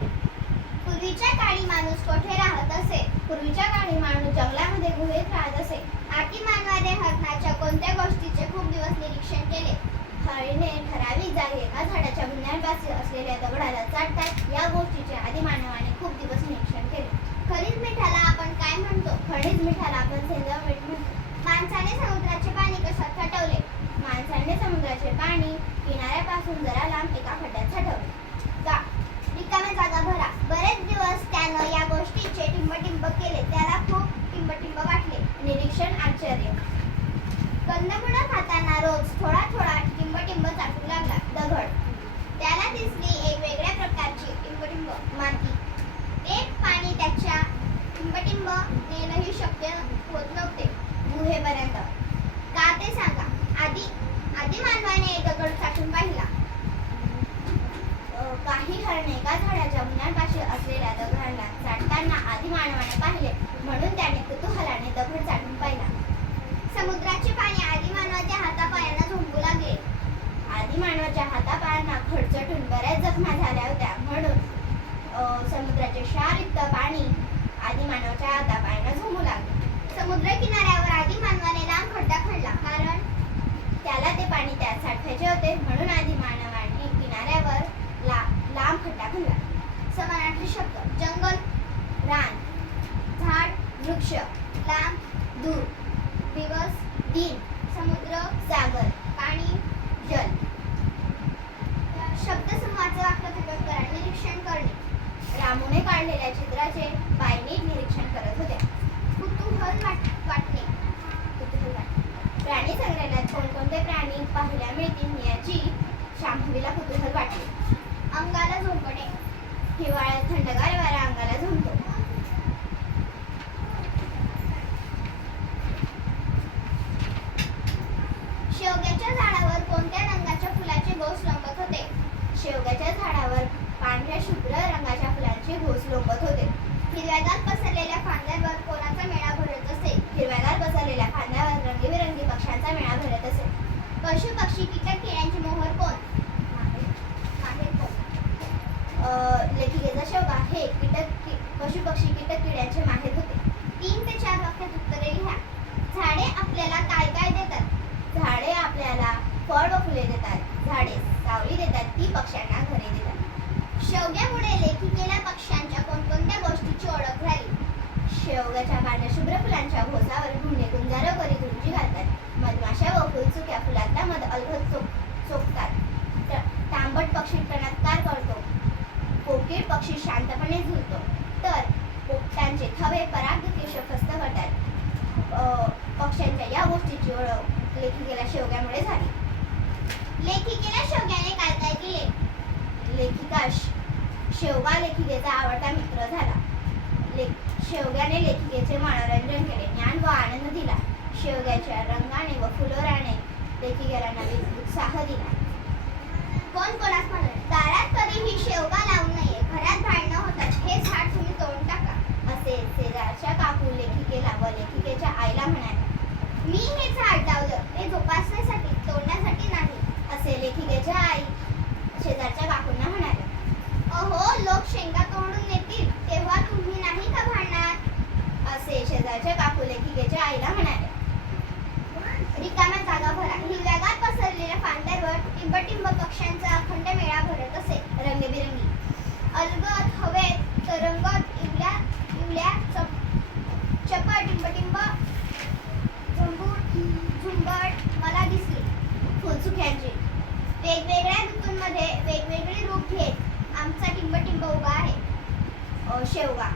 पूर्वीच्या काळी माणूस कोठे राहत असे? पूर्वीच्या काळी माणूस जंगलामध्ये गुहेत राहत असे. आटी मानवाने हरणाच्या कोणत्या गोष्टीचे खूप दिवस निरीक्षण केले? हळीने ठराविक जागी एका झाडाच्या बुंद्यांपाशी असलेल्या दगडाला चाटतात? या गोष्टीचे आधी मानवाने खूप दिवस निरीक्षण केले. खनिज मिठाला आपण काय म्हणतो? खनिज मिठाला आपण सेंद्रिय मीठ म्हणतो. माणसाने समुद्राचे पाणी कशात साठवले? माणसाने समुद्राचे पाणी किनाऱ्यापासून जरा लांब एका खड्ड्यात साठवले. बरेच दिवस त्यानं या गोष्टीचे टिंबटिंब केले. त्याला खूप टिंबटिंब वाटले. निरीक्षण आश्चर्य. कंदमुळं खाताना रोज थोडा थोडा टिंबटिंब चाटू लागला. दगड. त्याला दिसली एक वेगळ्या प्रकारची टिंबटिंब माती. ते पाणी त्याच्या टिंबटिंब नेणंही शक्य होत नव्हते. गुहेपर्यंत का ते सांगा. आधी आधी मानवाने दगड चाटून पाहिला. काही हरणे एका झाडाच्या मुलांपाशी असलेल्या दगडांना चाटताना आधी मानवाने पाहिले म्हणून त्याने कुतूहलाने दगड चाटून पाहिला. समुद्राचे पाणी आधी मानवाच्या हातापायांना झोंबू लागले. आधी मानवाच्या हातापायांना खडचटून बऱ्याच जखमा झाल्या होत्या म्हणून अ, समुद्राचे क्षारयुक्त पाणी आधी मानवाच्या हातापायांना झोंबू लागले. समुद्र किनाऱ्यावर आधी मानवाने लांब खड्डा खणला कारण त्याला ते पाणी त्यात साठवायचे होते म्हणून आधी मानवाने किनाऱ्यावर लांब खड्डा खणला समानार्थी शब्द जंगल रान झाड वृक्ष लांब दूर दिवस दिन समुद्र सागर पाणी जल. शब्दसमूहाचे वाक्य घटक करा निरीक्षण करणे. रामूने काढलेल्या चित्राचे बाईने निरीक्षण करत होते. कुतूहल वाट वाटणे. कुतूहल वाटणे प्राणी संग्रहालयात कोणकोणते प्राणी पाहायला मिळतील याची शांभवीला कुतूहल वाटले. अंगाला झोंबणे हिवाळ्यात थंडगार वारा अंगाला झोंबतो शेवग्याच्या झाडावर कोणत्या रंगाच्या फुलाचे घोस लोंबत होते? शेवग्याच्या झाडावर पांढऱ्या शुभ्र रंगाच्या फुलांचे घोस लोंबत होते. हिरव्यागार पसरलेल्या फांद्यांवर कोणाचा मेळा भरत असे हिरव्यागार पसरलेल्या फांद्यावर रंगीबेरंगी पक्ष्यांचा मेळा भरत असे पशु पक्षी कीटक किड्यांची मोहर कोण माहेर कोण अं, लेखिकेचा शेवगा हे कीटक की- विविध किड्याचे किड्यांचे माहेर होते. तीन ते चार वाक्यात उत्तरे लिहा. झाडे आपल्याला काय काय देतात? झाडे आपल्याला फळ व फुले देतात. झाडे सावली देतात. ती पक्ष्यांना घरे देतात. शेवग्यामुळे लेखिकेला पक्ष्यांच्या कोणकोणत्या गोष्टीची ओळख झाली? शेवग्याच्या पाण्या शुभ्र फुलांच्या भोसावर घुमणे गुंजारो करी गुंजी घालतात. मधमाशा व फुलचुक्या फुलातला मध अलगद चोख चोखतात तांबट पक्षी टणत्कार करतो. कोकीळ पक्षी शांतपणे झुलतो. तर पोपटांचे थवे परागकेश फस्त करतात पक्ष्यांच्या या गोष्टीची ओळख लेखिकेला शेवग्यामुळे झाली. लेखिकेला शेवग्याने काय काय दिले? लेखिका शेवगा लेखिकेचा आवडता मित्र झाला. ले शेवग्याने लेखिकेचे मनोरंजन केले. ज्ञान व आनंद दिला. शेवग्याच्या रंगाने व फुलोराने लेखिकेला नवीन उत्साह दिला. कोण कोणास म्हणत दारात कधीही शेवगा लावू नये घरात भांडणं होतात हे झाड तुम्ही तोडून टाका असे शेजारच्या काकू लेखिकेला व लेखिकेच्या आईला म्हणाले मी हे झाड लावलं ते जोपासण्यासाठी तोडण्यासाठी नाही असे लेखिकेच्या आई शेजारच्या काकूंना म्हणाल्या अहो लोक शेंगा तोडून नेतील तेव्हा तुम्ही नाही का भांडणार? असे शेजारच्या काकू लेखिकेच्या आईला म्हणाले. रिकाम्या जागा भरा हिरव्यागार पसरलेल्या फांद्यावर टिंबटिंब पक्ष्यांचा अखंड मेळा भरत असे रंगबिरंगी. अलगद हवेत तरंगत इवल्या फुल्या चप चपट टिंबटिंब झुंबूट झुंबट मला दिसले. फुलसुख्यांचे वेगवेगळ्या ऋतूंमध्ये वेगवेगळे रूप घेत आमचा टिंबटिंब उभा आहे. शेवगा.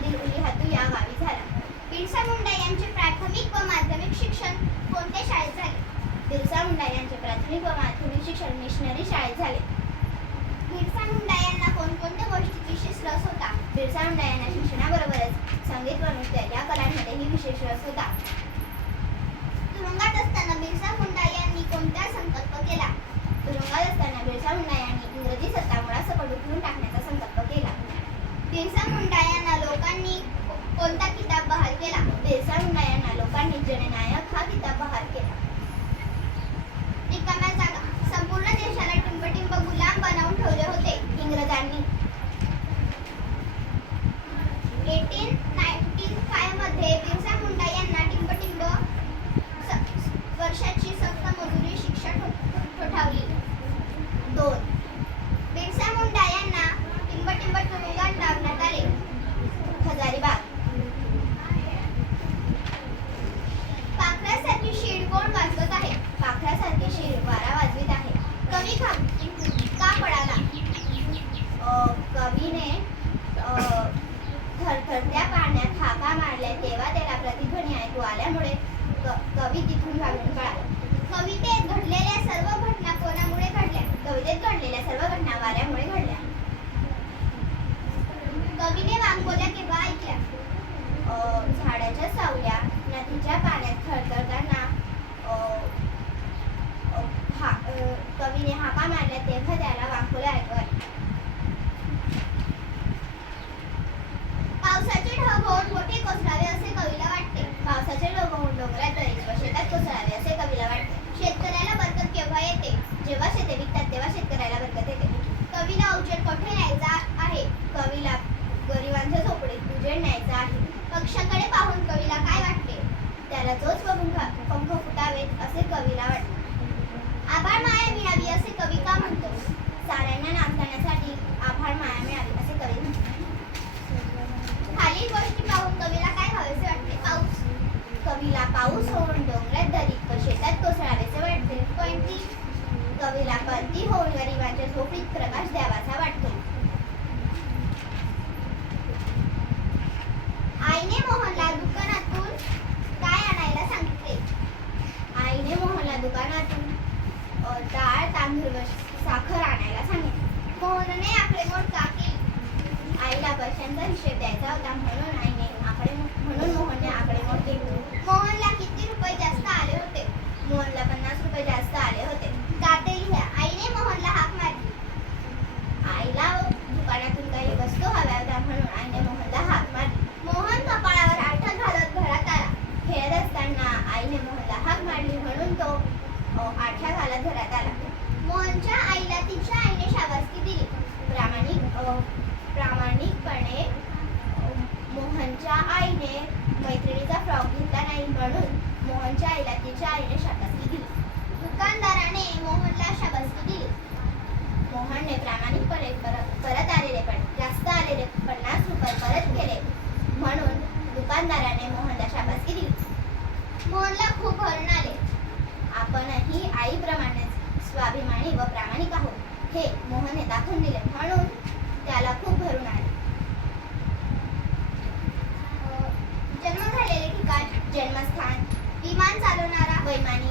मधील उलिहातू या गावी झाला. बिरसा मुंडा यांचे प्राथमिक व माध्यमिक शिक्षण कोणत्या शाळेत झाले? बिरसा मुंडा यांचे प्राथमिक व माध्यमिक शिक्षण मिशनरी शाळेत झाले. बिरसा मुंडा यांना कोणकोणत्या गोष्टीची रस होता? बिरसा मुंडा यांना शिक्षणाबरोबरच संगीत व नृत्य या कलांमध्येही विशेष रस होता. तुरुंगात असताना बिरसा मुंडा यांनी कोणता संकल्प केला? तुरुंगात असताना बिरसा मुंडा यांनी 어떤 기준에 나요? विभागून कवितेत घडलेल्या सर्व घटना कोणामुळे घडल्या? कवितेत घडलेल्या सर्व घटना वाऱ्यामुळे घडल्या. कवीने वांगोल्या केव्हा ऐकल्या? झाडाच्या सावल्या नदीच्या पाण्यात थरथरताना. कवीने हाका मारल्या तेव्हा त्याला जेव्हा शेते विकतात तेव्हा शेतकऱ्याला बरकत येते कवीला उजेड कोठे न्यायचा आहे? कवीला गरिबांच्या झोपडीत उजेड न्यायचा आहे. पक्षाकडे पाहून कवीला काय वाटते? त्याला जोच बघून पंख फुटावेत असे कवीला वाटते. आभाळ माया मिळावी असे कवी का म्हणतो? साऱ्यांना नाचण्यासाठी आभाळ माया मिळावी असे कवी म्हणतो. खालील गोष्टी पाहून कवीला काय व्हावेसे वाटते? पाऊस. कवीला पाऊस होऊन डोंगरात दरी व शेतात कोसळावेसे वाटते. पण ती कवीला बंदी होऊन गरिबाच्या झोपीत प्रकाश द्यावासा वाटतो. आईने मोहनला दुकानात kay Manny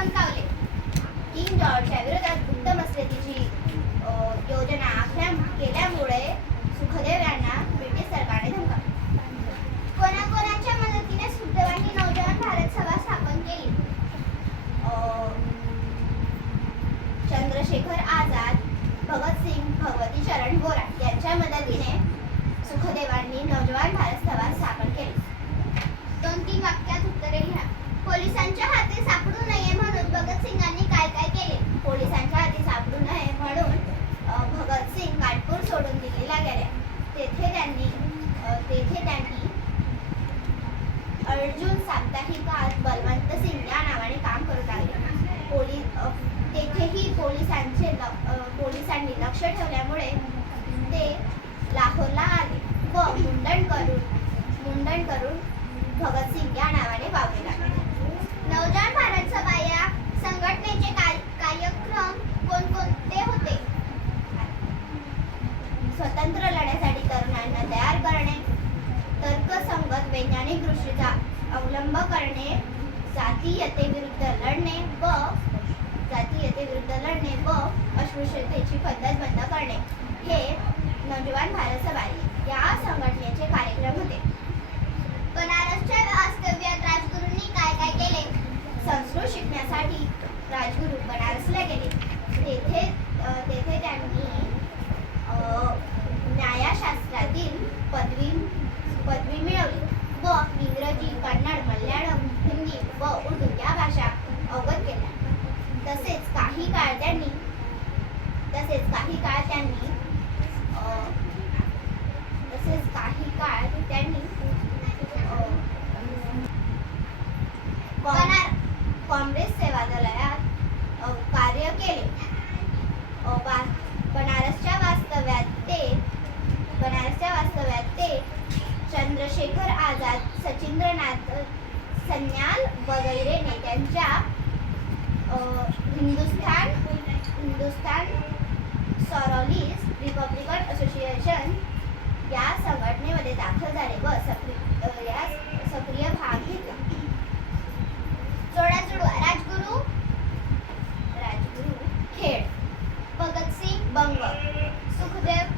धमकावले किंग जॉर्जच्या विरोधात गुप्त मसलतीची योजना आखल्या केल्यामुळे सुखदेव यांना ब्रिटिश सरकारने धमकावले. कोणाकोणाच्या मदतीने सुखदेवांनी नवजवान भारत सभा स्थापन केली. चंद्रशेखर आझाद भगतसिंग भगवती शरण बोरा यांच्या मदतीने सुखदेवांनी नवजवान भारत सभा स्थापन केली दोन तीन वाक्यात उत्तरे लिहा पोलिसांच्या हाती सापडू नये म्हणून भगतसिंगांनी काय काय केले पोलिसांच्या हाती सापडू नये म्हणून अ, भगतसिंग कानपूर सोडून दिल्लीला गेले तेथे त्यांनी अ, तेथे त्यांनी अर्जुन साप्ताहिकात बलवंत सिंग या नावाने काम करू लागले पोलीस अ, तेथेही पोलिसांचे ल- अ, पोलिसांनी लक्ष ठेवल्यामुळे ते लाहोरला आले व मुंडन करून मुंडन करून भगतसिंग या नावाने वावरू लागले. नवजवान भारत सभा या संघटनेचे काय- कार्यक्रम कोणकोणते होते? स्वतंत्र लढ्यासाठी तरुणांना तयार करणे तर्कसंगत वैज्ञानिक दृष्टीचा अवलंब करणे जातीयतेविरुद्ध लढणे व जातीयतेविरुद्ध लढणे व अस्पृश्यतेची पद्धत बंद करणे. हे नवजवान भारत सभा या संघटनेचे कार्यक्रम होते. बनारसच्या वास्तव्यात राजगुरूंनी काय काय केले? संस्कृत शिकण्यासाठी राजगुरू बनारसला गेले. तेथे तेथे त्यांनी न्यायशास्त्रातील पदवी पदवी मिळवली व इंग्रजी कन्नड मल्याळम हिंदी व उर्दू या भाषा अवगत केल्या. तसेच काही काळ त्यांनी तसेच काही काळ त्यांनी तसेच काही काळ त्यांनी काँग्रेस सेवा दलात कार्य केले. बा- बनारसच्या वास्तव्यात ते बनारसच्या वास्तव्यात ते चंद्रशेखर आझाद सचिंद्रनाथ सन्याल वगैरे नेत्यांच्या Hindustan Hindustan socialist republican association या संघटनेमध्ये दाखल झाले व सक्रिय या सक्रिय भाग घेतला. जोडा जोडवा राजगुरू. राजगुरू खेड भगतसिंग बंग. सुखदेव